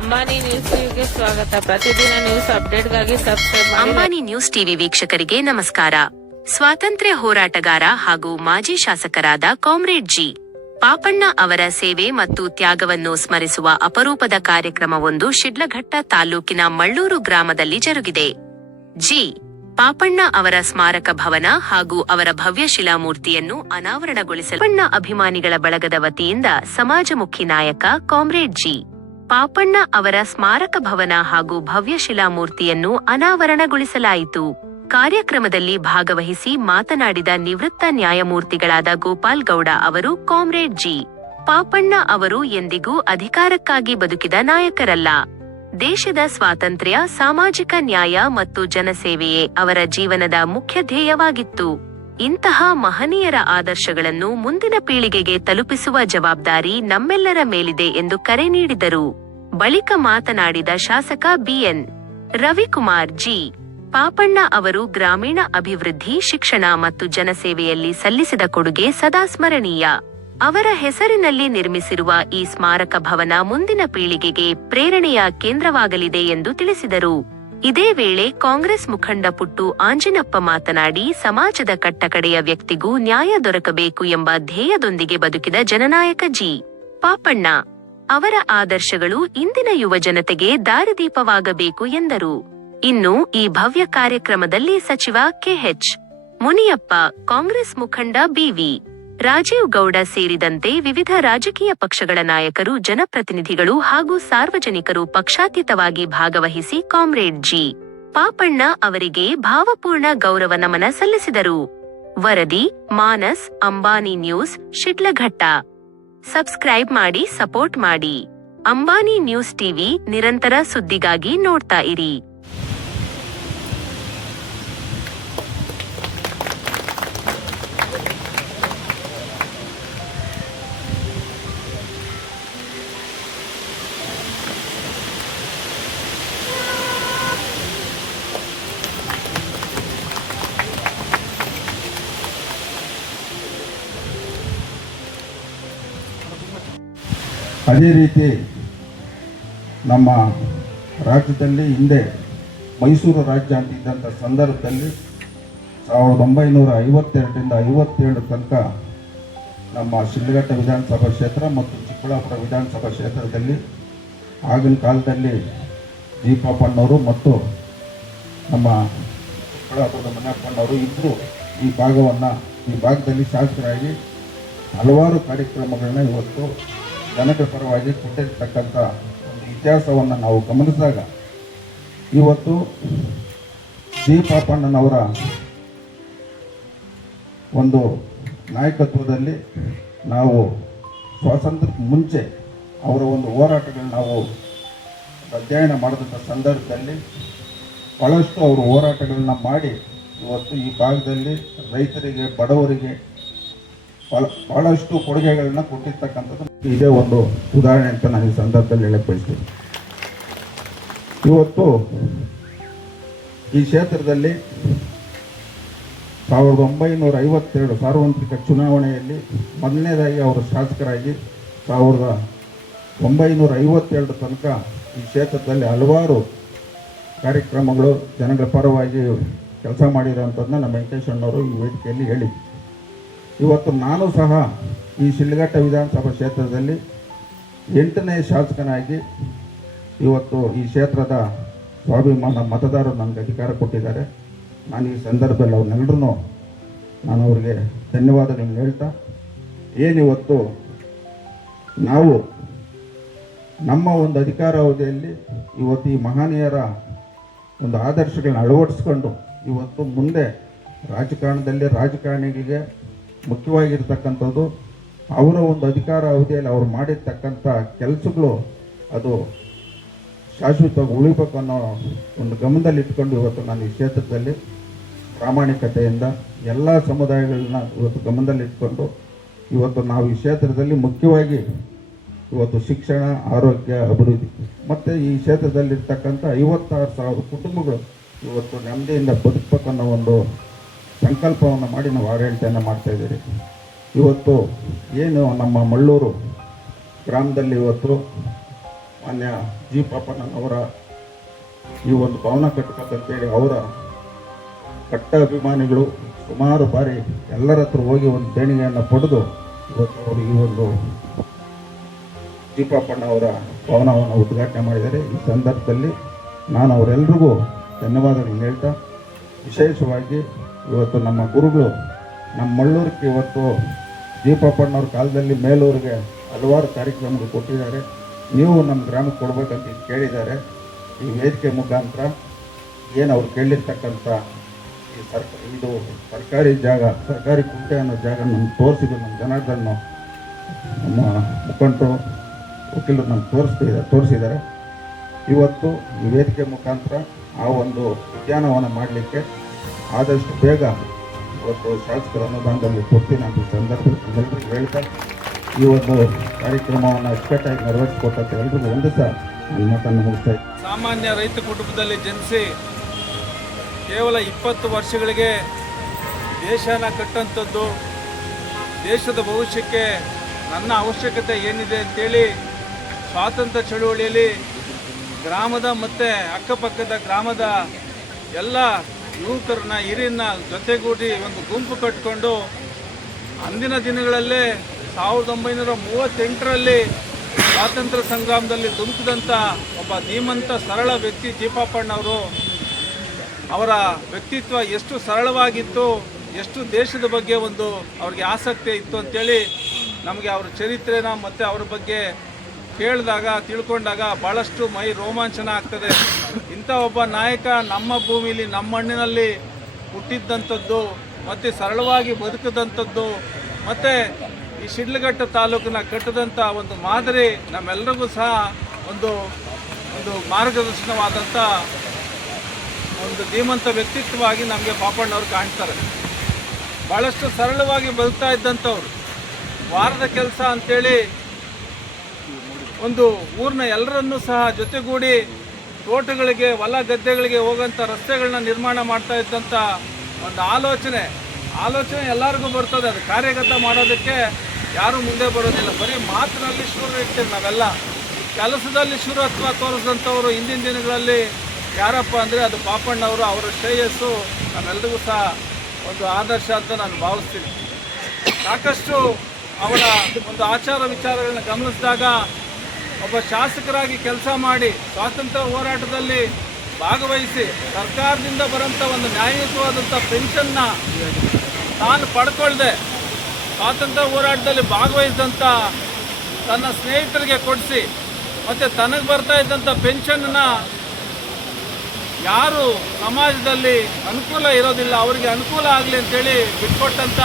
Ambani news ಟಿವಿಗೆ ಸ್ವಾಗತ. ಪ್ರತಿದಿನ ನ್ಯೂಸ್ ಅಪ್ಡೇಟ್ಗಾಗಿ ಸಬ್ಸ್ಕ್ರೈಬ್ ಮಾಡಿ. ಅಂಬಾನಿ ನ್ಯೂಸ್ ಟಿವಿ ವೀಕ್ಷಕರಿಗೆ ನಮಸ್ಕಾರ. ಸ್ವಾತಂತ್ರ್ಯ ಹೋರಾಟಗಾರ ಹಾಗೂ ಮಾಜಿ ಶಾಸಕರಾದ ಕಾಮ್ರೇಡ್ ಜಿ. ಪಾಪಣ್ಣ ಅವರ ಸೇವೆ ಮತ್ತು ತ್ಯಾಗವನ್ನು ಸ್ಮರಿಸುವ ಅಪರೂಪದ ಕಾರ್ಯಕ್ರಮವೊಂದು ಶಿಡ್ಲಘಟ್ಟ ತಾಲೂಕಿನ ಮಳ್ಳೂರು ಗ್ರಾಮದಲ್ಲಿ ಜರುಗಿದೆ. ಜಿ. ಪಾಪಣ್ಣ ಅವರ ಸ್ಮಾರಕ ಭವನ ಹಾಗೂ ಅವರ ಭವ್ಯ ಶಿಲಾಮೂರ್ತಿಯನ್ನು ಅನಾವರಣಗೊಳಿಸಲು ಪಾಪಣ್ಣ ಅಭಿಮಾನಿಗಳ ಬಳಗದ ವತಿಯಿಂದ ಸಮಾಜಮುಖಿ ನಾಯಕ ಕಾಮ್ರೇಡ್ ಜಿ. ಪಾಪಣ್ಣ ಅವರ ಸ್ಮಾರಕ ಭವನ ಹಾಗೂ ಭವ್ಯ ಶಿಲಾಮೂರ್ತಿಯನ್ನು ಅನಾವರಣಗೊಳಿಸಲಾಯಿತು. ಕಾರ್ಯಕ್ರಮದಲ್ಲಿ ಭಾಗವಹಿಸಿ ಮಾತನಾಡಿದ ನಿವೃತ್ತ ನ್ಯಾಯಮೂರ್ತಿಗಳಾದ ಗೋಪಾಲ್ ಗೌಡ ಅವರು, ಕಾಮ್ರೇಡ್ ಜಿ. ಪಾಪಣ್ಣ ಅವರು ಎಂದಿಗೂ ಅಧಿಕಾರಕ್ಕಾಗಿ ಬದುಕಿದ ನಾಯಕರಲ್ಲ. ದೇಶದ ಸ್ವಾತಂತ್ರ್ಯ, ಸಾಮಾಜಿಕ ನ್ಯಾಯ ಮತ್ತು ಜನಸೇವೆಯೇ ಅವರ ಜೀವನದ ಮುಖ್ಯ ಧ್ಯೇಯವಾಗಿತ್ತು. ಇಂತಹ ಮಹನೀಯರ ಆದರ್ಶಗಳನ್ನು ಮುಂದಿನ ಪೀಳಿಗೆಗೆ ತಲುಪಿಸುವ ಜವಾಬ್ದಾರಿ ನಮ್ಮೆಲ್ಲರ ಮೇಲಿದೆ ಎಂದು ಕರೆ ನೀಡಿದರು. ಬಳಿಕ ಮಾತನಾಡಿದ ಶಾಸಕ ಬಿಎನ್ ರವಿಕುಮಾರ್, ಜಿ. ಪಾಪಣ್ಣ ಅವರು ಗ್ರಾಮೀಣ ಅಭಿವೃದ್ಧಿ, ಶಿಕ್ಷಣ ಮತ್ತು ಜನಸೇವೆಯಲ್ಲಿ ಸಲ್ಲಿಸಿದ ಕೊಡುಗೆ ಸದಾ ಸ್ಮರಣೀಯ. ಅವರ ಹೆಸರಿನಲ್ಲಿ ನಿರ್ಮಿಸಿರುವ ಈ ಸ್ಮಾರಕ ಭವನ ಮುಂದಿನ ಪೀಳಿಗೆಗೆ ಪ್ರೇರಣೆಯ ಕೇಂದ್ರವಾಗಲಿದೆ ಎಂದು ತಿಳಿಸಿದರು. ಇದೇ ವೇಳೆ ಕಾಂಗ್ರೆಸ್ ಮುಖಂಡ ಪುಟ್ಟು ಆಂಜಿನಪ್ಪ ಮಾತನಾಡಿ, ಸಮಾಜದ ಕಟ್ಟಕಡೆಯ ವ್ಯಕ್ತಿಗೂ ನ್ಯಾಯ ದೊರಕಬೇಕು ಎಂಬ ಧ್ಯೇಯದೊಂದಿಗೆ ಬದುಕಿದ ಜನನಾಯಕ ಜಿ. ಪಾಪಣ್ಣ ಅವರ ಆದರ್ಶಗಳು ಇಂದಿನ ಯುವ ಜನತೆಗೆ ದಾರಿದೀಪವಾಗಬೇಕು ಎಂದರು. ಇನ್ನು ಈ ಭವ್ಯ ಕಾರ್ಯಕ್ರಮದಲ್ಲಿ ಸಚಿವ ಕೆಎಚ್ ಮುನಿಯಪ್ಪ, ಕಾಂಗ್ರೆಸ್ ಮುಖಂಡ ಬಿವಿ ರಾಜೀವ್ ಗೌಡ ಸೇರಿದಂತೆ ವಿವಿಧ ರಾಜಕೀಯ ಪಕ್ಷಗಳ ನಾಯಕರು, ಜನಪ್ರತಿನಿಧಿಗಳು ಹಾಗೂ ಸಾರ್ವಜನಿಕರು ಪಕ್ಷಾತೀತವಾಗಿ ಭಾಗವಹಿಸಿ ಕಾಮ್ರೇಡ್ ಜಿ. ಪಾಪಣ್ಣ ಅವರಿಗೆ ಭಾವಪೂರ್ಣ ಗೌರವ ನಮನ ಸಲ್ಲಿಸಿದರು. ವರದಿ ಮಾನಸ್, ಅಂಬಾನಿ ನ್ಯೂಸ್, ಶಿಡ್ಲಘಟ್ಟ. ಸಬ್ಸ್ಕ್ರೈಬ್ ಮಾಡಿ, ಸಪೋರ್ಟ್ ಮಾಡಿ. ಅಂಬಾನಿ ನ್ಯೂಸ್ ಟಿವಿ ನಿರಂತರ ಸುದ್ದಿಗಾಗಿ ನೋಡ್ತಾ ಇರಿ. ಅದೇ ರೀತಿ ನಮ್ಮ ರಾಜ್ಯದಲ್ಲಿ ಹಿಂದೆ ಮೈಸೂರು ರಾಜ್ಯ ಅಂತಿದ್ದಂಥ ಸಂದರ್ಭದಲ್ಲಿ 1952ರಿಂದ 57 ತನಕ ನಮ್ಮ ಶಿಡ್ಲಘಟ್ಟ ವಿಧಾನಸಭಾ ಕ್ಷೇತ್ರ ಮತ್ತು ಚಿಕ್ಕಬಳ್ಳಾಪುರ ವಿಧಾನಸಭಾ ಕ್ಷೇತ್ರದಲ್ಲಿ ಆಗಿನ ಕಾಲದಲ್ಲಿ ಜಿ. ಪಾಪಣ್ಣವರು ಮತ್ತು ನಮ್ಮ ಚಿಕ್ಕಬಳ್ಳಾಪುರದ ಮುನಿಯಪ್ಪನವರು ಇಬ್ಬರು ಈ ಭಾಗದಲ್ಲಿ ಶಾಸಕರಾಗಿ ಹಲವಾರು ಕಾರ್ಯಕ್ರಮಗಳನ್ನ ಇವತ್ತು ಜನಗಳ ಪರವಾಗಿ ಕೊಟ್ಟಿರ್ತಕ್ಕಂಥ ಒಂದು ಇತಿಹಾಸವನ್ನು ನಾವು ಗಮನಿಸಿದಾಗ ಇವತ್ತು ಜಿ. ಪಾಪಣ್ಣನವರ ಒಂದು ನಾಯಕತ್ವದಲ್ಲಿ ನಾವು ಸ್ವಾತಂತ್ರ್ಯಕ್ಕೆ ಮುಂಚೆ ಅವರ ಒಂದು ಹೋರಾಟಗಳನ್ನ ನಾವು ಅಧ್ಯಯನ ಮಾಡಿದಂಥ ಸಂದರ್ಭದಲ್ಲಿ ಭಾಳಷ್ಟು ಅವರು ಹೋರಾಟಗಳನ್ನ ಮಾಡಿ ಇವತ್ತು ಈ ಭಾಗದಲ್ಲಿ ರೈತರಿಗೆ, ಬಡವರಿಗೆ ಭಾಳಷ್ಟು ಕೊಡುಗೆಗಳನ್ನ ಕೊಟ್ಟಿರ್ತಕ್ಕಂಥದ್ದು ಇದೇ ಒಂದು ಉದಾಹರಣೆ ಅಂತ ನಾನು ಈ ಸಂದರ್ಭದಲ್ಲಿ ಹೇಳಕ್ಕೆ ಬಯಸ್ತೀನಿ. ಇವತ್ತು ಈ ಕ್ಷೇತ್ರದಲ್ಲಿ 1952 ಸಾರ್ವತ್ರಿಕ ಚುನಾವಣೆಯಲ್ಲಿ ಮೊದಲನೇದಾಗಿ ಅವರು ಶಾಸಕರಾಗಿ 1952 ತನಕ ಈ ಕ್ಷೇತ್ರದಲ್ಲಿ ಹಲವಾರು ಕಾರ್ಯಕ್ರಮಗಳು ಜನಗಳ ಪರವಾಗಿ ಕೆಲಸ ಮಾಡಿರೋಂಥದ್ದನ್ನ ನಮ್ಮ ವೆಂಕಟೇಶಣ್ಣವರು ಈ ವೇದಿಕೆಯಲ್ಲಿ ಹೇಳಿ, ಇವತ್ತು ನಾನು ಸಹ ಈ ಶಿಡ್ಲಘಟ್ಟ ವಿಧಾನಸಭಾ ಕ್ಷೇತ್ರದಲ್ಲಿ 8ನೇ ಶಾಸಕನಾಗಿ ಇವತ್ತು ಈ ಕ್ಷೇತ್ರದ ಸ್ವಾಭಿಮಾನ ಮತದಾರರು ನನಗೆ ಅಧಿಕಾರ ಕೊಟ್ಟಿದ್ದಾರೆ. ನಾನು ಈ ಸಂದರ್ಭದಲ್ಲಿ ಅವ್ರನ್ನೆಲ್ಲರೂ ನಾನು ಅವರಿಗೆ ಧನ್ಯವಾದಗಳನ್ನು ಹೇಳ್ತಾ, ಏನಿವತ್ತು ನಾವು ನಮ್ಮ ಒಂದು ಅಧಿಕಾರಾವಧಿಯಲ್ಲಿ ಇವತ್ತು ಈ ಮಹನೀಯರ ಒಂದು ಆದರ್ಶಗಳನ್ನ ಅಳವಡಿಸ್ಕೊಂಡು ಇವತ್ತು ಮುಂದೆ ರಾಜಕಾರಣಿಗಳಿಗೆ ಮುಖ್ಯವಾಗಿರ್ತಕ್ಕಂಥದ್ದು ಅವರ ಒಂದು ಅಧಿಕಾರ ಅವಧಿಯಲ್ಲಿ ಅವರು ಮಾಡಿರ್ತಕ್ಕಂಥ ಕೆಲಸಗಳು ಅದು ಶಾಶ್ವತವಾಗಿ ಉಳಿಬೇಕು ಅನ್ನೋ ಒಂದು ಗಮನದಲ್ಲಿ ಇಟ್ಕೊಂಡು ಇವತ್ತು ನಾನು ಈ ಕ್ಷೇತ್ರದಲ್ಲಿ ಪ್ರಾಮಾಣಿಕತೆಯಿಂದ ಎಲ್ಲ ಸಮುದಾಯಗಳನ್ನ ಇವತ್ತು ಗಮನದಲ್ಲಿ ಇಟ್ಕೊಂಡು ಇವತ್ತು ನಾವು ಈ ಕ್ಷೇತ್ರದಲ್ಲಿ ಮುಖ್ಯವಾಗಿ ಇವತ್ತು ಶಿಕ್ಷಣ, ಆರೋಗ್ಯ, ಅಭಿವೃದ್ಧಿ ಮತ್ತು ಈ ಕ್ಷೇತ್ರದಲ್ಲಿರ್ತಕ್ಕಂಥ 56,000 ಕುಟುಂಬಗಳು ಇವತ್ತು ನೆಮ್ಮದಿಯಿಂದ ಬದುಕಬೇಕನ್ನೋ ಒಂದು ಸಂಕಲ್ಪವನ್ನು ಮಾಡಿ ನಾವು ಆಡಳಿತವನ್ನು ಮಾಡ್ತಾಯಿದ್ದೀರಿ. ಇವತ್ತು ಏನು ನಮ್ಮ ಮಳ್ಳೂರು ಗ್ರಾಮದಲ್ಲಿ ಇವತ್ತು ಮಾನ್ಯ ಜಿ ಪಾಪಣ್ಣನವರ ಈ ಒಂದು ಭವನ ಕಟ್ಟಬೇಕಂತೇಳಿ ಅವರ ಕಟ್ಟ ಅಭಿಮಾನಿಗಳು ಸುಮಾರು ಬಾರಿ ಎಲ್ಲರ ಹತ್ರ ಹೋಗಿ ಒಂದು ದೇಣಿಗೆಯನ್ನು ಪಡೆದು ಇವತ್ತು ಅವರು ಈ ಒಂದು ಜಿ ಪಾಪಣ್ಣ ಅವರ ಭವನವನ್ನು ಉದ್ಘಾಟನೆ ಮಾಡಿದ್ದಾರೆ. ಈ ಸಂದರ್ಭದಲ್ಲಿ ನಾನು ಅವರೆಲ್ಲರಿಗೂ ಧನ್ಯವಾದಗಳನ್ನು ಹೇಳ್ತಾ, ವಿಶೇಷವಾಗಿ ಇವತ್ತು ನಮ್ಮ ಗುರುಗಳು ನಮ್ಮ ಮಳ್ಳೂರಿಗೆ ಇವತ್ತು ಜಿ ಪಾಪಣ್ಣವ್ರ ಕಾಲದಲ್ಲಿ ಮೇಲೂರಿಗೆ ಹಲವಾರು ಕಾರ್ಯಕ್ರಮಗಳು ಕೊಟ್ಟಿದ್ದಾರೆ. ನೀವು ನಮ್ಮ ಗ್ರಾಮಕ್ಕೆ ಕೊಡ್ಬೇಕಂತ ಕೇಳಿದ್ದಾರೆ. ಈ ವೇದಿಕೆ ಮುಖಾಂತರ ಏನು ಅವ್ರು ಕೇಳಿರ್ತಕ್ಕಂಥ ಈ ಇದು ಸರ್ಕಾರಿ ಜಾಗ, ಸರ್ಕಾರಿ ಕುಂಟೆ ಅನ್ನೋ ಜಾಗ ನಮ್ಗೆ ತೋರಿಸಿದ್ರು. ನಮ್ಮ ಜನಾರ್ದನ್ ನಮ್ಮ ಮುಖಂಡರು ವಕೀಲರು ನಮ್ಗೆ ತೋರಿಸಿದ್ದಾರೆ. ಇವತ್ತು ಈ ವೇದಿಕೆ ಮುಖಾಂತರ ಆ ಒಂದು ಉದ್ಯಾನವನ ಮಾಡಲಿಕ್ಕೆ ಆದಷ್ಟು ಬೇಗ ಇವತ್ತು ಶಾಸಕರ ಅನುದಾನದಲ್ಲಿ ಕೊಡ್ತೀನಿ ಅಂತ ಸಂದರ್ಭದಲ್ಲಿ ಎಲ್ಲರಿಗೂ ಹೇಳ್ತಾ ಈ ಒಂದು ಕಾರ್ಯಕ್ರಮವನ್ನು ಅಚ್ಚುಕಟ್ಟಾಗಿ ನೆರವೇರಿಸಿಕೊಟ್ಟಂತೆ ಎಲ್ರಿಗೂ ಒಂದು ಸಹ ನನ್ನ ಮಾತನ್ನು ಮುಗಿಸ್ತಾ ಇದ್ದೀನಿ. ಸಾಮಾನ್ಯ ರೈತ ಕುಟುಂಬದಲ್ಲಿ ಜನಿಸಿ ಕೇವಲ 20 ವರ್ಷಗಳಿಗೆ ದೇಶನ ಕಟ್ಟಂಥದ್ದು, ದೇಶದ ಭವಿಷ್ಯಕ್ಕೆ ನನ್ನ ಅವಶ್ಯಕತೆ ಏನಿದೆ ಅಂತೇಳಿ ಸ್ವಾತಂತ್ರ್ಯ ಚಳುವಳಿಯಲ್ಲಿ ಗ್ರಾಮದ ಮತ್ತು ಅಕ್ಕಪಕ್ಕದ ಗ್ರಾಮದ ಎಲ್ಲ ಯುವಕರನ್ನ ಹಿರಿಯನ್ನ ಜೊತೆಗೂಡಿ ಒಂದು ಗುಂಪು ಕಟ್ಟಿಕೊಂಡು ಅಂದಿನ ದಿನಗಳಲ್ಲೇ 1938ರಲ್ಲಿ ಸ್ವಾತಂತ್ರ್ಯ ಸಂಗ್ರಾಮದಲ್ಲಿ ಧುಮುಕಿದಂಥ ಒಬ್ಬ ಧೀಮಂತ ಸರಳ ವ್ಯಕ್ತಿ ಜಿ ಪಾಪಣ್ಣವರು. ಅವರ ವ್ಯಕ್ತಿತ್ವ ಎಷ್ಟು ಸರಳವಾಗಿತ್ತು, ಎಷ್ಟು ದೇಶದ ಬಗ್ಗೆ ಒಂದು ಅವ್ರಿಗೆ ಆಸಕ್ತಿ ಇತ್ತು ಅಂತೇಳಿ ನಮಗೆ ಅವರ ಚರಿತ್ರೆನ ಮತ್ತು ಅವ್ರ ಬಗ್ಗೆ ಕೇಳಿದಾಗ ತಿಳ್ಕೊಂಡಾಗ ಭಾಳಷ್ಟು ಮೈ ರೋಮಾಂಚನ ಆಗ್ತದೆ. ಇಂಥ ಒಬ್ಬ ನಾಯಕ ನಮ್ಮ ಭೂಮಿಲಿ, ನಮ್ಮ ಮಣ್ಣಿನಲ್ಲಿ ಹುಟ್ಟಿದ್ದಂಥದ್ದು ಮತ್ತು ಸರಳವಾಗಿ ಬದುಕಿದಂಥದ್ದು ಮತ್ತು ಈ ಶಿಡ್ಲಘಟ್ಟ ತಾಲೂಕಿನ ಕಟ್ಟದಂಥ ಒಂದು ಮಾದರಿ ನಮ್ಮೆಲ್ಲರಿಗೂ ಸಹ ಒಂದು ಮಾರ್ಗದರ್ಶನವಾದಂಥ ಒಂದು ಧೀಮಂತ ವ್ಯಕ್ತಿತ್ವವಾಗಿ ನಮಗೆ ಪಾಪಣ್ಣವ್ರು ಕಾಣ್ತಾರೆ. ಭಾಳಷ್ಟು ಸರಳವಾಗಿ ಬದುಕ್ತಾ ಇದ್ದಂಥವ್ರು. ವಾರದ ಕೆಲಸ ಅಂಥೇಳಿ ಒಂದು ಊರಿನ ಎಲ್ಲರನ್ನೂ ಸಹ ಜೊತೆಗೂಡಿ ತೋಟಗಳಿಗೆ, ಹೊಲ ಗದ್ದೆಗಳಿಗೆ ಹೋಗೋಂಥ ರಸ್ತೆಗಳನ್ನ ನಿರ್ಮಾಣ ಮಾಡ್ತಾ ಇದ್ದಂಥ ಒಂದು ಆಲೋಚನೆ ಎಲ್ಲರಿಗೂ ಬರ್ತದೆ. ಅದು ಕಾರ್ಯಗತ ಮಾಡೋದಕ್ಕೆ ಯಾರೂ ಮುಂದೆ ಬರೋದಿಲ್ಲ. ಬರೀ ಮಾತಿನಲ್ಲಿ ಶೂರ ಇರ್ತೀವಿ ನಾವೆಲ್ಲ. ಕೆಲಸದಲ್ಲಿ ಶೂರತ್ವ ತೋರಿಸಿದಂಥವರು ಹಿಂದಿನ ದಿನಗಳಲ್ಲಿ ಯಾರಪ್ಪ ಅಂದರೆ ಅದು ಪಾಪಣ್ಣವರು. ಅವರ ಶ್ರೇಯಸ್ಸು ನಮ್ಮೆಲ್ಲರಿಗೂ ಸಹ ಒಂದು ಆದರ್ಶ ಅಂತ ನಾನು ಭಾವಿಸ್ತೀನಿ. ಸಾಕಷ್ಟು ಅವರ ಒಂದು ಆಚಾರ ವಿಚಾರಗಳನ್ನ ಗಮನಿಸಿದಾಗ ಒಬ್ಬ ಶಾಸಕರಾಗಿ ಕೆಲಸ ಮಾಡಿ ಸ್ವಾತಂತ್ರ್ಯ ಹೋರಾಟದಲ್ಲಿ ಭಾಗವಹಿಸಿ ಸರ್ಕಾರದಿಂದ ಬರೋಂಥ ಒಂದು ನ್ಯಾಯಯುತವಾದಂಥ ಪೆನ್ಷನ್ನ ತಾನು ಪಡ್ಕೊಳ್ದೆ ಸ್ವಾತಂತ್ರ್ಯ ಹೋರಾಟದಲ್ಲಿ ಭಾಗವಹಿಸಿದಂಥ ತನ್ನ ಸ್ನೇಹಿತರಿಗೆ ಕೊಡಿಸಿ ಮತ್ತು ತನಗೆ ಬರ್ತಾ ಇದ್ದಂಥ ಪೆನ್ಷನ್ನ ಯಾರು ಸಮಾಜದಲ್ಲಿ ಅನುಕೂಲ ಇರೋದಿಲ್ಲ ಅವರಿಗೆ ಅನುಕೂಲ ಆಗಲಿ ಅಂತೇಳಿ ಬಿಟ್ಕೊಟ್ಟಂಥ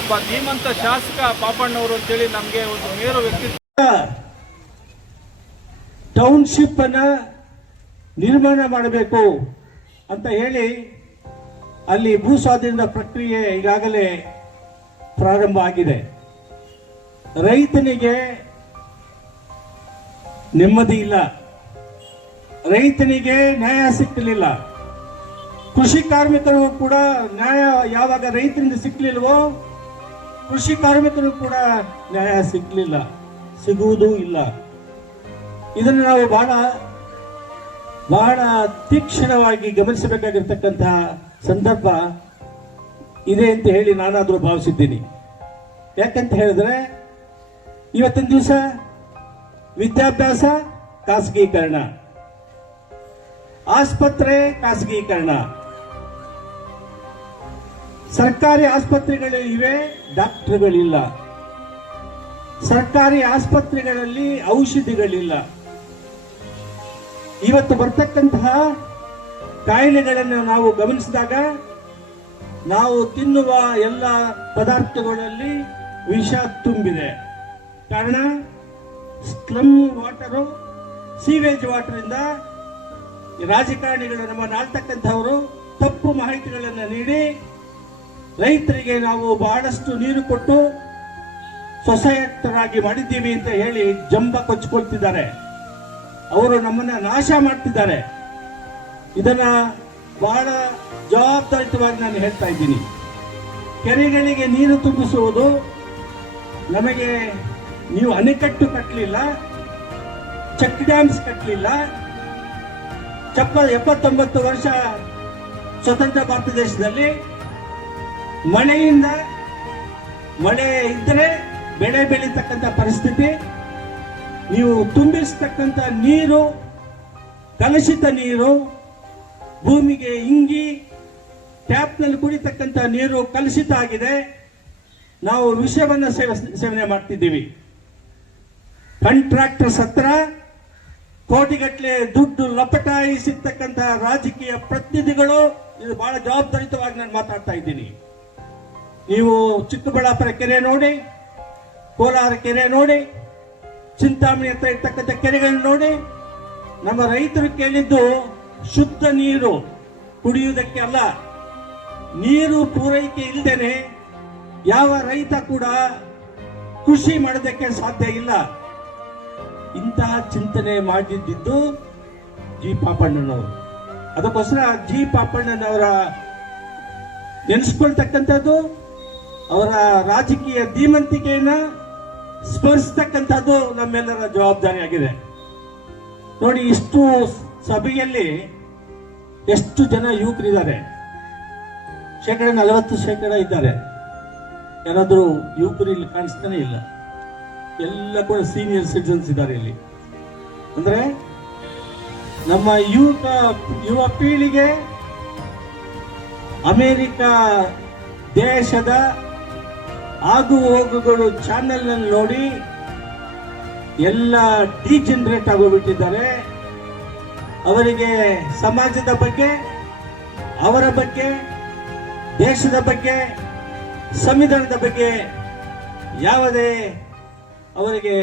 ಒಬ್ಬ ಧೀಮಂತ ಶಾಸಕ ಪಾಪಣ್ಣವರು ಅಂತೇಳಿ ನಮಗೆ ಒಂದು ಮೇರು ವ್ಯಕ್ತಿತ್ವ. ಟೌನ್ಶಿಪ್ ಅನ್ನ ನಿರ್ಮಾಣ ಮಾಡಬೇಕು ಅಂತ ಹೇಳಿ ಅಲ್ಲಿ ಭೂ ಸ್ವಾಧೀನದ ಪ್ರಕ್ರಿಯೆ ಈಗಾಗಲೇ ಪ್ರಾರಂಭ ಆಗಿದೆ. ರೈತನಿಗೆ ನೆಮ್ಮದಿ ಇಲ್ಲ, ರೈತನಿಗೆ ನ್ಯಾಯ ಸಿಕ್ಕಲಿಲ್ಲ. ಕೃಷಿ ಕಾರ್ಮಿಕರು ಕೂಡ ನ್ಯಾಯ ಯಾವಾಗ ರೈತರಿಂದ ಸಿಕ್ಕಲಿಲ್ವೋ ಕೃಷಿ ಕಾರ್ಮಿಕರು ಕೂಡ ನ್ಯಾಯ ಸಿಕ್ಕಲಿಲ್ಲ, ಸಿಗುವುದೂ ಇಲ್ಲ. ಇದನ್ನು ನಾವು ಬಹಳ ತೀಕ್ಷ್ಣವಾಗಿ ಗಮನಿಸಬೇಕಾಗಿರ್ತಕ್ಕಂತಹ ಸಂದರ್ಭ ಇದೆ ಅಂತ ಹೇಳಿ ನಾನಾದರೂ ಭಾವಿಸಿದ್ದೀನಿ. ಯಾಕಂತ ಹೇಳಿದ್ರೆ ಇವತ್ತಿನ ದಿವಸ ವಿದ್ಯಾಭ್ಯಾಸ ಖಾಸಗೀಕರಣ, ಆಸ್ಪತ್ರೆ ಖಾಸಗೀಕರಣ, ಸರ್ಕಾರಿ ಆಸ್ಪತ್ರೆಗಳು ಇವೆ, ಡಾಕ್ಟರ್ಗಳಿಲ್ಲ, ಸರ್ಕಾರಿ ಆಸ್ಪತ್ರೆಗಳಲ್ಲಿ ಔಷಧಿಗಳಿಲ್ಲ. ಇವತ್ತು ಬರ್ತಕ್ಕಂತಹ ಕಾಯಿಲೆಗಳನ್ನು ನಾವು ಗಮನಿಸಿದಾಗ ನಾವು ತಿನ್ನುವ ಎಲ್ಲ ಪದಾರ್ಥಗಳಲ್ಲಿ ವಿಷ ತುಂಬಿದೆ. ಕಾರಣ ಸ್ಲಮ್ ವಾಟರು, ಸೀವೇಜ್ ವಾಟರ್ ಇಂದ ರಾಜಕಾರಣಿಗಳು ನಮ್ಮ ಆಳ್ತಕ್ಕಂಥವರು ತಪ್ಪು ಮಾಹಿತಿಗಳನ್ನು ನೀಡಿ ರೈತರಿಗೆ ನಾವು ಬಹಳಷ್ಟು ನೀರು ಕೊಟ್ಟು ಸ್ವಸಹಾಯಕರಾಗಿ ಮಾಡಿದ್ದೀವಿ ಅಂತ ಹೇಳಿ ಜಂಬ ಕೊಚ್ಚಿಕೊಳ್ತಿದ್ದಾರೆ. ಅವರು ನಮ್ಮನ್ನ ನಾಶ ಮಾಡ್ತಿದ್ದಾರೆ. ಇದನ್ನ ಬಹಳ ಜವಾಬ್ದಾರಿತವಾಗಿ ನಾನು ಹೇಳ್ತಾ ಇದ್ದೀನಿ. ಕೆರೆಗಳಿಗೆ ನೀರು ತುಂಬಿಸುವುದು, ನಮಗೆ ನೀವು ಅಣೆಕಟ್ಟು ಕಟ್ಟಲಿಲ್ಲ, ಚೆಕ್ ಡ್ಯಾಮ್ಸ್ ಕಟ್ಟಲಿಲ್ಲ. 79 ವರ್ಷ ಸ್ವತಂತ್ರ ಭಾರತ ದೇಶದಲ್ಲಿ ಮಳೆ ಇದ್ದರೆ ಬೆಳೆ ಬೆಳೀತಕ್ಕಂಥ ಪರಿಸ್ಥಿತಿ, ನೀವು ತುಂಬಿಸ್ತಕ್ಕಂಥ ನೀರು ಕಲುಷಿತ ನೀರು, ಭೂಮಿಗೆ ಇಂಗಿ ಟ್ಯಾಪ್ನಲ್ಲಿ ಕುಡಿತಕ್ಕಂಥ ನೀರು ಕಲುಷಿತ ಆಗಿದೆ. ನಾವು ವಿಷವನ್ನು ಸೇವನೆ ಮಾಡ್ತಿದ್ದೀವಿ. ಕಾಂಟ್ರಾಕ್ಟರ್ಸ್ ಹತ್ರ ಕೋಟಿಗಟ್ಟಲೆ ದುಡ್ಡು ಲಪಟಾಯಿಸಿರ್ತಕ್ಕಂಥ ರಾಜಕೀಯ ಪ್ರತಿನಿಧಿಗಳು, ಇದು ಬಹಳ ಜವಾಬ್ದಾರಿತವಾಗಿ ನಾನು ಮಾತಾಡ್ತಾ ಇದ್ದೀನಿ. ನೀವು ಚಿಕ್ಕಬಳ್ಳಾಪುರ ಕೆರೆ ನೋಡಿ, ಕೋಲಾರ ಕೆರೆ ನೋಡಿ, ಚಿಂತಾಮಣಿ ಹತ್ರ ಇರ್ತಕ್ಕಂಥ ಕೆರೆಗಳನ್ನು ನೋಡಿ. ನಮ್ಮ ರೈತರು ಕೇಳಿದ್ದು ಶುದ್ಧ ನೀರು ಕುಡಿಯುವುದಕ್ಕೆ ಅಲ್ಲ. ನೀರು ಪೂರೈಕೆ ಇಲ್ಲದೇನೆ ಯಾವ ರೈತ ಕೂಡ ಕೃಷಿ ಮಾಡೋದಕ್ಕೆ ಸಾಧ್ಯ ಇಲ್ಲ. ಇಂತಹ ಚಿಂತನೆ ಮಾಡಿದ್ದು ಜಿ ಪಾಪಣ್ಣನವರು. ಅದಕ್ಕೋಸ್ಕರ ಜಿ ಪಾಪಣ್ಣನವರ ನೆನೆಸ್ಕೊಳ್ತಕ್ಕಂಥದ್ದು, ಅವರ ರಾಜಕೀಯ ಧೀಮಂತಿಕೆಯನ್ನ ಸ್ಮರಿಸ್ತಕ್ಕಂಥದ್ದು ನಮ್ಮೆಲ್ಲರ ಜವಾಬ್ದಾರಿಯಾಗಿದೆ. ನೋಡಿ, ಇಷ್ಟು ಸಭೆಯಲ್ಲಿ ಎಷ್ಟು ಜನ ಯುವಕರಿದ್ದಾರೆ? 40% ಇದ್ದಾರೆ. ಯಾರಾದ್ರೂ ಯುವಕರು ಇಲ್ಲಿ ಕಾಣಿಸ್ತಾನೆ ಇಲ್ಲ. ಎಲ್ಲ ಕೂಡ ಸೀನಿಯರ್ ಸಿಟಿಸನ್ಸ್ ಇದ್ದಾರೆ ಇಲ್ಲಿ. ಅಂದ್ರೆ ನಮ್ಮ ಯುವ ಪೀಳಿಗೆ ಅಮೆರಿಕ ದೇಶದ ಆಗು ಹೋಗುಗಳು ಚಾನೆಲ್ ನಲ್ಲಿ ನೋಡಿ ಎಲ್ಲ ಡಿಜನರೇಟ್ ಆಗೋಗ್ಬಿಟ್ಟಿದ್ದಾರೆ. ಅವರಿಗೆ ಸಮಾಜದ ಬಗ್ಗೆ, ಅವರ ಬಗ್ಗೆ, ದೇಶದ ಬಗ್ಗೆ, ಸಂವಿಧಾನದ ಬಗ್ಗೆ ಯಾವುದೇ ಅವರಿಗೆ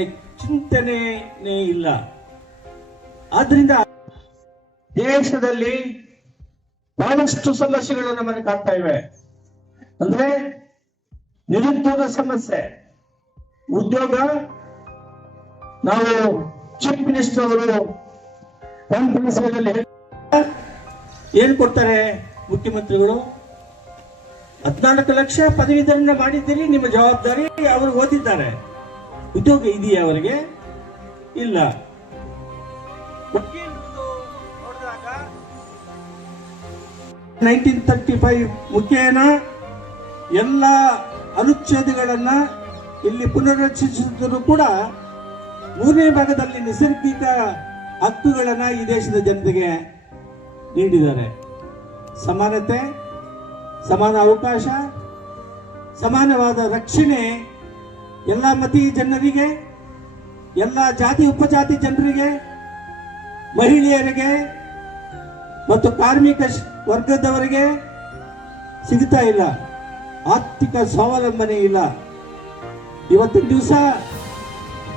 ಚಿಂತನೆನೇ ಇಲ್ಲ. ಆದ್ರಿಂದ ದೇಶದಲ್ಲಿ ಬಹಳಷ್ಟು ಸಮಸ್ಯೆಗಳು ನಮಗೆ ಕಾಡ್ತಾ ಇವೆ. ಅಂದ್ರೆ ನಿರುದ್ಯೋಗ ಸಮಸ್ಯೆ, ಉದ್ಯೋಗ. ನಾವು ಚೀಫ್ ಮಿನಿಸ್ಟರ್ ಅವರು ಕಾನ್ಫರೆನ್ಸ್ಗಳಲ್ಲಿ ಏನ್ ಕೊಡ್ತಾರೆ ಮುಖ್ಯಮಂತ್ರಿಗಳು? 14 ಲಕ್ಷ ಪದವೀಧರನ್ನ ಮಾಡಿದ್ದೀರಿ, ನಿಮ್ಮ ಜವಾಬ್ದಾರಿ. ಅವರು ಓದಿದ್ದಾರೆ, ಉದ್ಯೋಗ ಇದೆಯಾ ಅವರಿಗೆ? ಇಲ್ಲ. ನೋಡಿದಾಗ 1935 ಮುಖೇನ ಎಲ್ಲ ಅನುಚ್ಛೇದಗಳನ್ನ ಇಲ್ಲಿ ಪುನರ್ರಚಿಸಿದ್ರು ಕೂಡ 3ನೇ ಭಾಗದಲ್ಲಿ ನೈಸರ್ಗಿಕ ಹಕ್ಕುಗಳನ್ನ ಈ ದೇಶದ ಜನತೆಗೆ ನೀಡಿದ್ದಾರೆ. ಸಮಾನತೆ, ಸಮಾನ ಅವಕಾಶ, ಸಮಾನವಾದ ರಕ್ಷಣೆ ಎಲ್ಲ ಮತೀ ಜನರಿಗೆ, ಎಲ್ಲ ಜಾತಿ ಉಪಜಾತಿ ಜನರಿಗೆ, ಮಹಿಳೆಯರಿಗೆ ಮತ್ತು ಕಾರ್ಮಿಕ ವರ್ಗದವರಿಗೆ ಸಿಗ್ತಾ ಇಲ್ಲ. ಆರ್ಥಿಕ ಸ್ವಾವಲಂಬನೆ ಇಲ್ಲ. ಇವತ್ತಿನ ದಿವಸ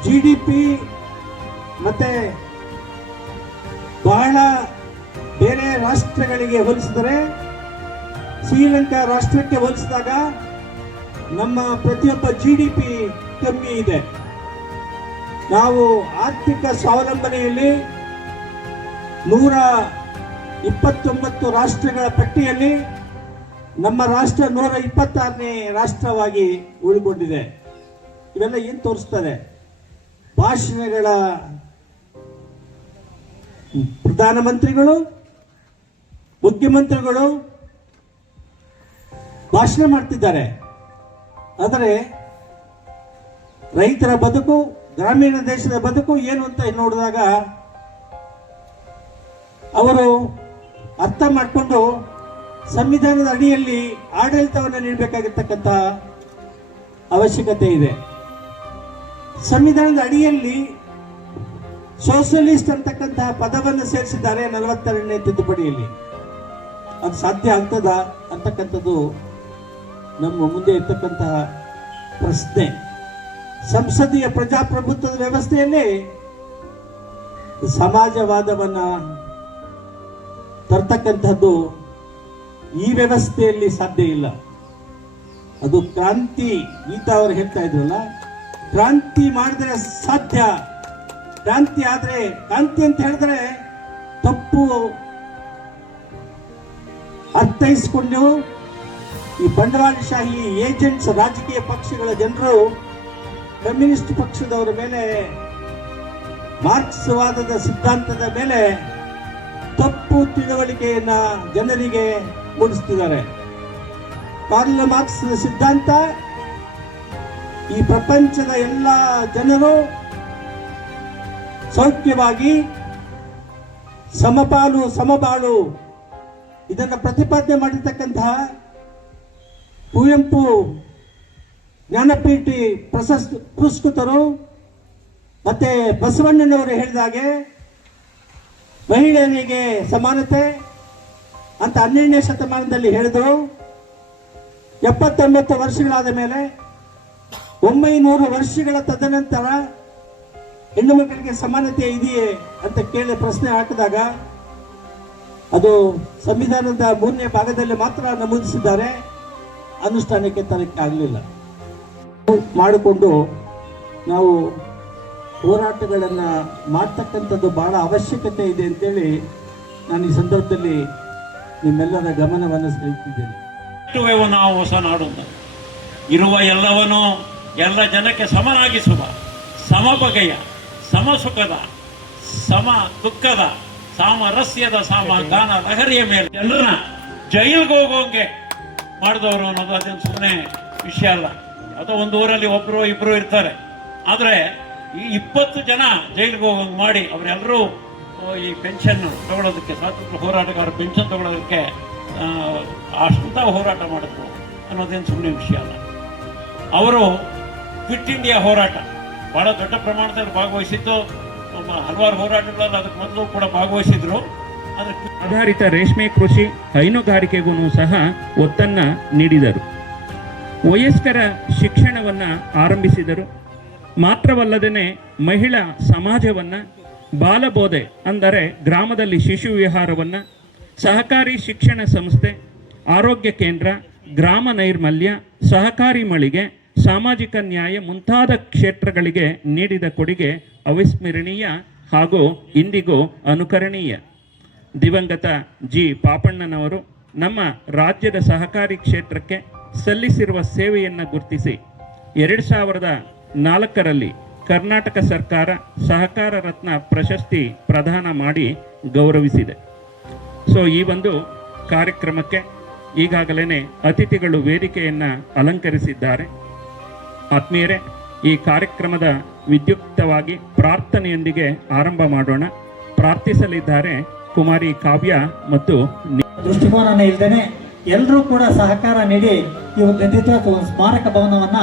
GDP ಮತ್ತೆ ಬಹಳ ಬೇರೆ ರಾಷ್ಟ್ರಗಳಿಗೆ ಹೋಲಿಸಿದರೆ, ಶ್ರೀಲಂಕಾ ರಾಷ್ಟ್ರಕ್ಕೆ ಹೋಲಿಸಿದಾಗ ನಮ್ಮ ಪ್ರತಿಯೊಬ್ಬ GDP ಕಮ್ಮಿ ಇದೆ. ನಾವು ಆರ್ಥಿಕ ಸ್ವಾವಲಂಬನೆಯಲ್ಲಿ 129 ರಾಷ್ಟ್ರಗಳ ಪಟ್ಟಿಯಲ್ಲಿ ನಮ್ಮ ರಾಷ್ಟ್ರ 126ನೇ ರಾಷ್ಟ್ರವಾಗಿ ಉಳಿಕೊಂಡಿದೆ. ಇವೆಲ್ಲ ಏನ್ ತೋರಿಸ್ತದೆ? ಭಾಷಣಗಳ ಪ್ರಧಾನಮಂತ್ರಿಗಳು, ಮುಖ್ಯಮಂತ್ರಿಗಳು ಭಾಷಣ ಮಾಡ್ತಿದ್ದಾರೆ. ಆದರೆ ರೈತರ ಬದುಕು, ಗ್ರಾಮೀಣ ದೇಶದ ಬದುಕು ಏನು ಅಂತ ನೋಡಿದಾಗ ಅವರು ಅರ್ಥ ಮಾಡಿಕೊಂಡು ಸಂವಿಧಾನದ ಅಡಿಯಲ್ಲಿ ಆಡಳಿತವನ್ನು ನೀಡಬೇಕಾಗಿರ್ತಕ್ಕಂಥ ಅವಶ್ಯಕತೆ ಇದೆ. ಸಂವಿಧಾನದ ಅಡಿಯಲ್ಲಿ ಸೋಷಿಯಲಿಸ್ಟ್ ಅಂತಕ್ಕಂತಹ ಪದವನ್ನು ಸೇರಿಸಿದ್ದಾರೆ 42ನೇ ತಿದ್ದುಪಡಿಯಲ್ಲಿ. ಅದು ಸಾಧ್ಯ ಆಗ್ತದ ಅಂತಕ್ಕಂಥದ್ದು ನಮ್ಮ ಮುಂದೆ ಇರ್ತಕ್ಕಂತಹ ಪ್ರಶ್ನೆ. ಸಂಸದೀಯ ಪ್ರಜಾಪ್ರಭುತ್ವದ ವ್ಯವಸ್ಥೆಯಲ್ಲಿ ಸಮಾಜವಾದವನ್ನ ತರ್ತಕ್ಕಂಥದ್ದು ಈ ವ್ಯವಸ್ಥೆಯಲ್ಲಿ ಸಾಧ್ಯ ಇಲ್ಲ. ಅದು ಕ್ರಾಂತಿ, ಗೀತಾ ಅವರು ಹೇಳ್ತಾ ಇದ್ರಲ್ಲ, ಕ್ರಾಂತಿ ಮಾಡಿದ್ರೆ ಸಾಧ್ಯ. ಕ್ರಾಂತಿ ಆದ್ರೆ, ಕ್ರಾಂತಿ ಅಂತ ಹೇಳಿದ್ರೆ ತಪ್ಪು ಅರ್ಥೈಸಿಕೊಂಡು ಈ ಬಂಡವಾಳಶಾಹಿ ಏಜೆಂಟ್ಸ್, ರಾಜಕೀಯ ಪಕ್ಷಗಳ ಜನರು ಕಮ್ಯುನಿಸ್ಟ್ ಪಕ್ಷದವರ ಮೇಲೆ ಮಾರ್ಕ್ಸ್ವಾದದ ಸಿದ್ಧಾಂತದ ಮೇಲೆ ತಪ್ಪು ತಿಳುವಳಿಕೆಯನ್ನ ಜನರಿಗೆ ಮೂಡಿಸ್ತಿದ್ದಾರೆ. ಕಾರ್ಲ್ ಮಾರ್ಕ್ಸ್ ಸಿದ್ಧಾಂತ ಈ ಪ್ರಪಂಚದ ಎಲ್ಲ ಜನರು ಸೌಖ್ಯವಾಗಿ ಸಮಪಾಲು ಸಮಬಾಳು ಇದನ್ನು ಪ್ರತಿಪಾದನೆ ಮಾಡಿರ್ತಕ್ಕಂತಹ ಕುವೆಂಪು ಜ್ಞಾನಪೀಠ ಪುರಸ್ಕೃತರು ಮತ್ತೆ ಬಸವಣ್ಣನವರು ಹೇಳಿದಾಗೆ ಮಹಿಳೆಯರಿಗೆ ಸಮಾನತೆ ಅಂತ 12ನೇ ಶತಮಾನದಲ್ಲಿ ಹೇಳಿದರು. 79 ವರ್ಷಗಳಾದ ಮೇಲೆ 900 ವರ್ಷಗಳ ತದನಂತರ ಹೆಣ್ಣು ಮಕ್ಕಳಿಗೆ ಸಮಾನತೆ ಇದೆಯೇ ಅಂತ ಕೇಳಿ ಪ್ರಶ್ನೆ ಹಾಕಿದಾಗ ಅದು ಸಂವಿಧಾನದ 3ನೇ ಭಾಗದಲ್ಲಿ ಮಾತ್ರ ನಮೂದಿಸಿದ್ದಾರೆ, ಅನುಷ್ಠಾನಕ್ಕೆ ತರಕ್ಕೆ ಆಗಲಿಲ್ಲ. ಮಾಡಿಕೊಂಡು ನಾವು ಹೋರಾಟಗಳನ್ನ ಮಾಡ್ತಕ್ಕಂಥದ್ದು ಬಹಳ ಅವಶ್ಯಕತೆ ಇದೆ ಅಂತೇಳಿ ನಾನು ಈ ಸಂದರ್ಭದಲ್ಲಿ ನಿಮ್ಮೆಲ್ಲರ ಗಮನವನ್ನು ಸೆಳೆಯುತ್ತಿದ್ದೇನೆ. ನಾವು ಹೊಸ ನಾಡು ಇರುವ ಎಲ್ಲವನ್ನೂ ಎಲ್ಲ ಜನಕ್ಕೆ ಸಮನಾಗಿಸುವ, ಸಮಬಗೆಯ, ಸಮಸುಖದ, ಸಮ ದುಃಖದ, ಸಾಮರಸ್ಯದ ಗಾನ ಲಹರಿಯ ಮೇಲೆ ಎಲ್ಲರನ್ನ ಜೈಲ್ಗೆ ಹೋಗೋಂಗೆ ಮಾಡಿದವರು ಅನ್ನೋದು ಅದೇನು ಸುಮ್ಮನೆ ವಿಷಯ ಅಲ್ಲ. ಯಾವುದೋ ಒಂದು ಊರಲ್ಲಿ ಒಬ್ಬರು ಇಬ್ಬರು ಇರ್ತಾರೆ, ಆದರೆ ಈ 20 ಜನ ಜೈಲಿಗೆ ಹೋಗಂಗೆ ಮಾಡಿ ಅವರೆಲ್ಲರೂ ಈ ಪೆನ್ಷನ್ ತಗೊಳ್ಳೋದಕ್ಕೆ, ಸ್ವಾತಂತ್ರ್ಯ ಹೋರಾಟಗಾರ ಪೆನ್ಷನ್ ತಗೊಳ್ಳೋದಕ್ಕೆ ಅಷ್ಟಂತ ಹೋರಾಟ ಮಾಡಿದ್ರು ಅನ್ನೋದೇನು ಸುಮ್ಮನೆ ವಿಷಯ ಅಲ್ಲ. ಅವರು ಕ್ವಿಟ್ ಇಂಡಿಯಾ ಹೋರಾಟ ಬಹಳ ದೊಡ್ಡ ಪ್ರಮಾಣದಲ್ಲಿ ಭಾಗವಹಿಸಿದ್ದು, ಹಲವಾರು ಹೋರಾಟಗಳಲ್ಲಿ ಅದಕ್ಕೆ ಮೊದಲು ಕೂಡ ಭಾಗವಹಿಸಿದ್ರು. ಆಧಾರಿತ ರೇಷ್ಮೆ ಕೃಷಿ ಹೈನುಗಾರಿಕೆಗೂ ಸಹ ಒತ್ತನ್ನು ನೀಡಿದರು. ವಯಸ್ಕರ ಶಿಕ್ಷಣವನ್ನು ಆರಂಭಿಸಿದರು. ಮಾತ್ರವಲ್ಲದೇ ಮಹಿಳಾ ಸಮಾಜವನ್ನು ಬಾಲಬೋಧೆ ಅಂದರೆ ಗ್ರಾಮದಲ್ಲಿ ಶಿಶು ವಿಹಾರವನ್ನು, ಸಹಕಾರಿ ಶಿಕ್ಷಣ ಸಂಸ್ಥೆ, ಆರೋಗ್ಯ ಕೇಂದ್ರ, ಗ್ರಾಮ ನೈರ್ಮಲ್ಯ, ಸಹಕಾರಿ ಮಳಿಗೆ, ಸಾಮಾಜಿಕ ನ್ಯಾಯ ಮುಂತಾದ ಕ್ಷೇತ್ರಗಳಿಗೆ ನೀಡಿದ ಕೊಡುಗೆ ಅವಿಸ್ಮರಣೀಯ ಹಾಗೂ ಇಂದಿಗೂ ಅನುಕರಣೀಯ. ದಿವಂಗತ ಜಿ ಪಾಪಣ್ಣನವರು ನಮ್ಮ ರಾಜ್ಯದ ಸಹಕಾರಿ ಕ್ಷೇತ್ರಕ್ಕೆ ಸಲ್ಲಿಸಿರುವ ಸೇವೆಯನ್ನು ಗುರುತಿಸಿ 2004ರಲ್ಲಿ ಕರ್ನಾಟಕ ಸರ್ಕಾರ ಸಹಕಾರ ರತ್ನ ಪ್ರಶಸ್ತಿ ಪ್ರದಾನ ಮಾಡಿ ಗೌರವಿಸಿದೆ. ಸೊ ಈ ಒಂದು ಕಾರ್ಯಕ್ರಮಕ್ಕೆ ಈಗಾಗಲೇ ಅತಿಥಿಗಳು ವೇದಿಕೆಯನ್ನು ಅಲಂಕರಿಸಿದ್ದಾರೆ. ಆತ್ಮೀಯರೇ, ಈ ಕಾರ್ಯಕ್ರಮದ ವಿದ್ಯುಕ್ತವಾಗಿ ಪ್ರಾರ್ಥನೆಯೊಂದಿಗೆ ಆರಂಭ ಮಾಡೋಣ. ಪ್ರಾರ್ಥಿಸಲಿದ್ದಾರೆ ಕುಮಾರಿ ಕಾವ್ಯ ಮತ್ತು ದೃಷ್ಟಿಕೋನ ಇಲ್ಲದೇನೆ ಎಲ್ಲರೂ ಕೂಡ ಸಹಕಾರ ನೀಡಿ ಈ ಒಂದು ನೇತೃತ್ವ ಸ್ಮಾರಕ ಭವನವನ್ನ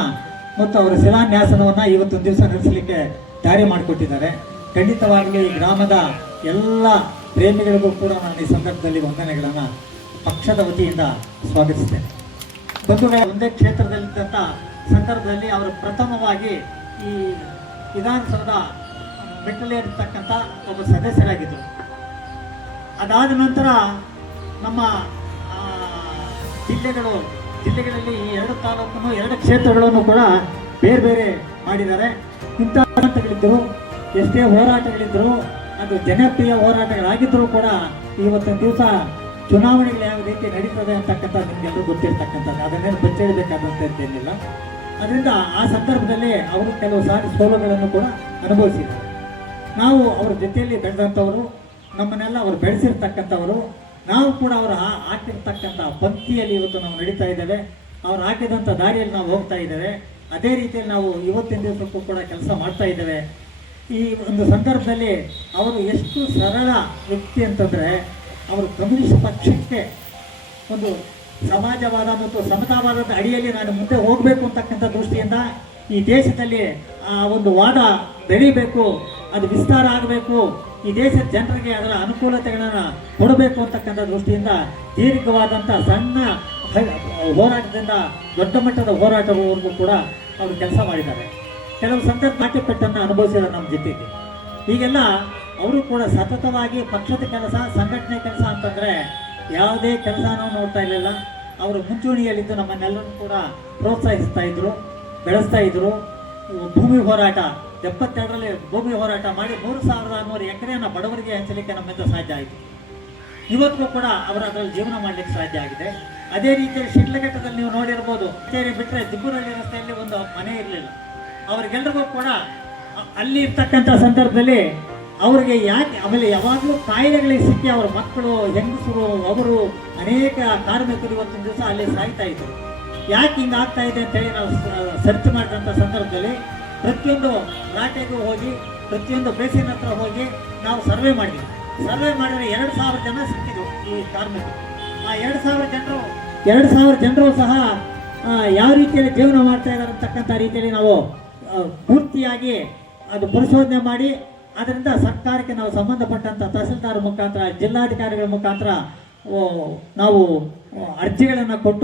ಮತ್ತು ಅವರ ಶಿಲಾನ್ಯಾಸನವನ್ನ ಇವತ್ತೊಂದು ದಿವಸ ನಡೆಸಲಿಕ್ಕೆ ದಾರಿ ಮಾಡಿಕೊಟ್ಟಿದ್ದಾರೆ. ಖಂಡಿತವಾಗಲೂ ಈ ಗ್ರಾಮದ ಎಲ್ಲ ಪ್ರೇಮಿಗಳಿಗೂ ಕೂಡ ನಾನು ಈ ಸಂದರ್ಭದಲ್ಲಿ ವಂದನೆಗಳನ್ನು ಪಕ್ಷದ ವತಿಯಿಂದ ಸ್ವಾಗತಿಸ್ತೇನೆ. ಬಂಧುಗಳ ಒಂದೇ ಕ್ಷೇತ್ರದಲ್ಲಿದ್ದಂಥ ಸಂದರ್ಭದಲ್ಲಿ ಅವರು ಪ್ರಥಮವಾಗಿ ಈ ವಿಧಾನಸೌಧ ಮೆಟ್ಟಲೇರಿರ್ತಕ್ಕಂಥ ಒಬ್ಬ ಸದಸ್ಯರಾಗಿದ್ದರು. ಅದಾದ ನಂತರ ನಮ್ಮ ಜಿಲ್ಲೆಗಳಲ್ಲಿ ಈ 2 ತಾಲೂಕನ್ನು 2 ಕ್ಷೇತ್ರಗಳನ್ನು ಕೂಡ ಬೇರೆ ಬೇರೆ ಮಾಡಿದ್ದಾರೆ. ಇಂಥ ಹೋರಾಟಗಳಿದ್ದರು, ಎಷ್ಟೇ ಹೋರಾಟಗಳಿದ್ದರು, ಅದು ಜನಪ್ರಿಯ ಹೋರಾಟಗಳಾಗಿದ್ದರೂ ಕೂಡ ಇವತ್ತೊಂದು ದಿವಸ ಚುನಾವಣೆಗಳು ಯಾವ ರೀತಿ ನಡೀತದೆ ಅಂತಕ್ಕಂಥ ನಿಮಗೆಲ್ಲರೂ ಗೊತ್ತಿರ್ತಕ್ಕಂಥದ್ದು, ಅದನ್ನೇನು ಬಚ್ಚಿಡಬೇಕಾದಂಥದ್ದೇನಿಲ್ಲ. ಅದರಿಂದ ಆ ಸಂದರ್ಭದಲ್ಲಿ ಅವರು ಕೆಲವು ಸಾರಿ ಸೋಲುಗಳನ್ನು ಕೂಡ ಅನುಭವಿಸಿದ್ದಾರೆ. ನಾವು ಅವರ ಜೊತೆಯಲ್ಲಿ ಬೆಳೆದಂಥವರು, ನಮ್ಮನ್ನೆಲ್ಲ ಅವರು ಬೆಳೆಸಿರ್ತಕ್ಕಂಥವರು, ನಾವು ಕೂಡ ಅವರು ಹಾಕಿರ್ತಕ್ಕಂಥ ಪಂಕ್ತಿಯಲ್ಲಿ ಇವತ್ತು ನಾವು ನಡೀತಾ ಇದ್ದೇವೆ. ಅವ್ರು ಹಾಕಿದಂಥ ದಾರಿಯಲ್ಲಿ ನಾವು ಹೋಗ್ತಾ ಇದ್ದೇವೆ. ಅದೇ ರೀತಿಯಲ್ಲಿ ನಾವು ಇವತ್ತಿನ ದಿವಸಕ್ಕೂ ಕೂಡ ಕೆಲಸ ಮಾಡ್ತಾ ಇದ್ದೇವೆ. ಈ ಒಂದು ಸಂದರ್ಭದಲ್ಲಿ ಅವರು ಎಷ್ಟು ಸರಳ ವ್ಯಕ್ತಿ ಅಂತಂದರೆ, ಅವರು ಕಮ್ಯುನಿಸ್ಟ್ ಪಕ್ಷಕ್ಕೆ ಒಂದು ಸಮಾಜವಾದ ಮತ್ತು ಸಮತಾವಾದದ ಅಡಿಯಲ್ಲಿ ನಾನು ಮುಂದೆ ಹೋಗಬೇಕು ಅಂತಕ್ಕಂಥ ದೃಷ್ಟಿಯಿಂದ ಈ ದೇಶದಲ್ಲಿ ಆ ಒಂದು ವಾದ ಬೆಳೀಬೇಕು, ಅದು ವಿಸ್ತಾರ ಆಗಬೇಕು, ಈ ದೇಶದ ಜನರಿಗೆ ಅದರ ಅನುಕೂಲತೆಗಳನ್ನು ಕೊಡಬೇಕು ಅಂತಕ್ಕಂಥ ದೃಷ್ಟಿಯಿಂದ ದೀರ್ಘವಾದಂಥ ಸಣ್ಣ ಹೋರಾಟದಿಂದ ದೊಡ್ಡ ಮಟ್ಟದ ಹೋರಾಟವರೆಗೂ ಕೂಡ ಅವರು ಕೆಲಸ ಮಾಡಿದ್ದಾರೆ. ಕೆಲವು ಸಂದರ್ಭ ನಾಟ್ಯಪೆಟ್ಟನ್ನು ಅನುಭವಿಸಿದ್ದಾರೆ ನಮ್ಮ ಜೊತೆಗೆ. ಹೀಗೆಲ್ಲ ಅವರು ಕೂಡ ಸತತವಾಗಿ ಪಕ್ಷದ ಕೆಲಸ, ಸಂಘಟನೆ ಕೆಲಸ ಅಂತಂದರೆ ಯಾವುದೇ ಕೆಲಸನೂ ನೋಡ್ತಾ ಇರಲಿಲ್ಲ. ಅವರು ಮುಂಚೂಣಿಯಲ್ಲಿದ್ದು ನಮ್ಮನ್ನೆಲ್ಲರೂ ಕೂಡ ಪ್ರೋತ್ಸಾಹಿಸ್ತಾ ಇದ್ರು, ಬೆಳೆಸ್ತಾ ಇದ್ರು. ಭೂಮಿ ಹೋರಾಟ 72ರಲ್ಲಿ ಭೂಮಿ ಹೋರಾಟ ಮಾಡಿ 3600 ಎಕರೆಯನ್ನು ಬಡವರಿಗೆ ಹಂಚಲಿಕ್ಕೆ ನಮ್ಮಿಂದ ಸಾಧ್ಯ ಆಯಿತು. ಇವತ್ತಿಗೂ ಕೂಡ ಅವರು ಅದರಲ್ಲಿ ಜೀವನ ಮಾಡಲಿಕ್ಕೆ ಸಾಧ್ಯ ಆಗಿದೆ. ಅದೇ ರೀತಿಯಲ್ಲಿ ಶಿಡ್ಲಘಟ್ಟದಲ್ಲಿ ನೀವು ನೋಡಿರ್ಬೋದು, ಸೇರಿ ಬಿಟ್ಟರೆ ದಿಬ್ಬುರಳ್ಳಿ ರಸ್ತೆಯಲ್ಲಿ ಒಂದು ಮನೆ ಇರಲಿಲ್ಲ. ಅವರಿಗೆಲ್ಲರಿಗೂ ಕೂಡ ಅಲ್ಲಿ ಇರ್ತಕ್ಕಂಥ ಸಂದರ್ಭದಲ್ಲಿ ಅವ್ರಿಗೆ ಯಾಕೆ ಆಮೇಲೆ ಯಾವಾಗಲೂ ಕಾಯಿಲೆಗಳಿಗೆ ಸಿಕ್ಕಿ ಅವ್ರ ಮಕ್ಕಳು ಹೆಂಗಸರು ಅವರು ಅನೇಕ ಕಾರ್ಮಿಕರು ಇವತ್ತಿನ ದಿವಸ ಅಲ್ಲಿ ಸಾಯ್ತಾ ಇದ್ರು. ಯಾಕೆ ಹಿಂಗಾಗ್ತಾ ಇದೆ ಅಂತೇಳಿ ನಾವು ಸರ್ಚ್ ಮಾಡಿದಂಥ ಸಂದರ್ಭದಲ್ಲಿ ಪ್ರತಿಯೊಂದು ರಾಟೆಗೂ ಹೋಗಿ ಪ್ರತಿಯೊಂದು ಬೇಸಿನ ಹತ್ರ ಹೋಗಿ ನಾವು ಸರ್ವೆ ಮಾಡಿದ್ವಿ. ಸರ್ವೆ ಮಾಡಿದ್ರೆ 2,000 ಜನ ಸಿಕ್ಕಿದ್ರು ಈ ಕಾರ್ಮಿಕರು. ಆ 2,000 ಜನರು ಸಹ ಯಾವ ರೀತಿಯಲ್ಲಿ ಜೀವನ ಮಾಡ್ತಾ ಇದ್ದಾರೆ ಅಂತಕ್ಕಂಥ ರೀತಿಯಲ್ಲಿ ನಾವು ಪೂರ್ತಿಯಾಗಿ ಅದು ಪರಿಶೋಧನೆ ಮಾಡಿ ಅದರಿಂದ ಸರ್ಕಾರಕ್ಕೆ ನಾವು ಸಂಬಂಧಪಟ್ಟಂಥ ತಹಸೀಲ್ದಾರ್ ಮುಖಾಂತರ ಜಿಲ್ಲಾಧಿಕಾರಿಗಳ ಮುಖಾಂತರ ನಾವು ಅರ್ಜಿಗಳನ್ನು ಕೊಟ್ಟು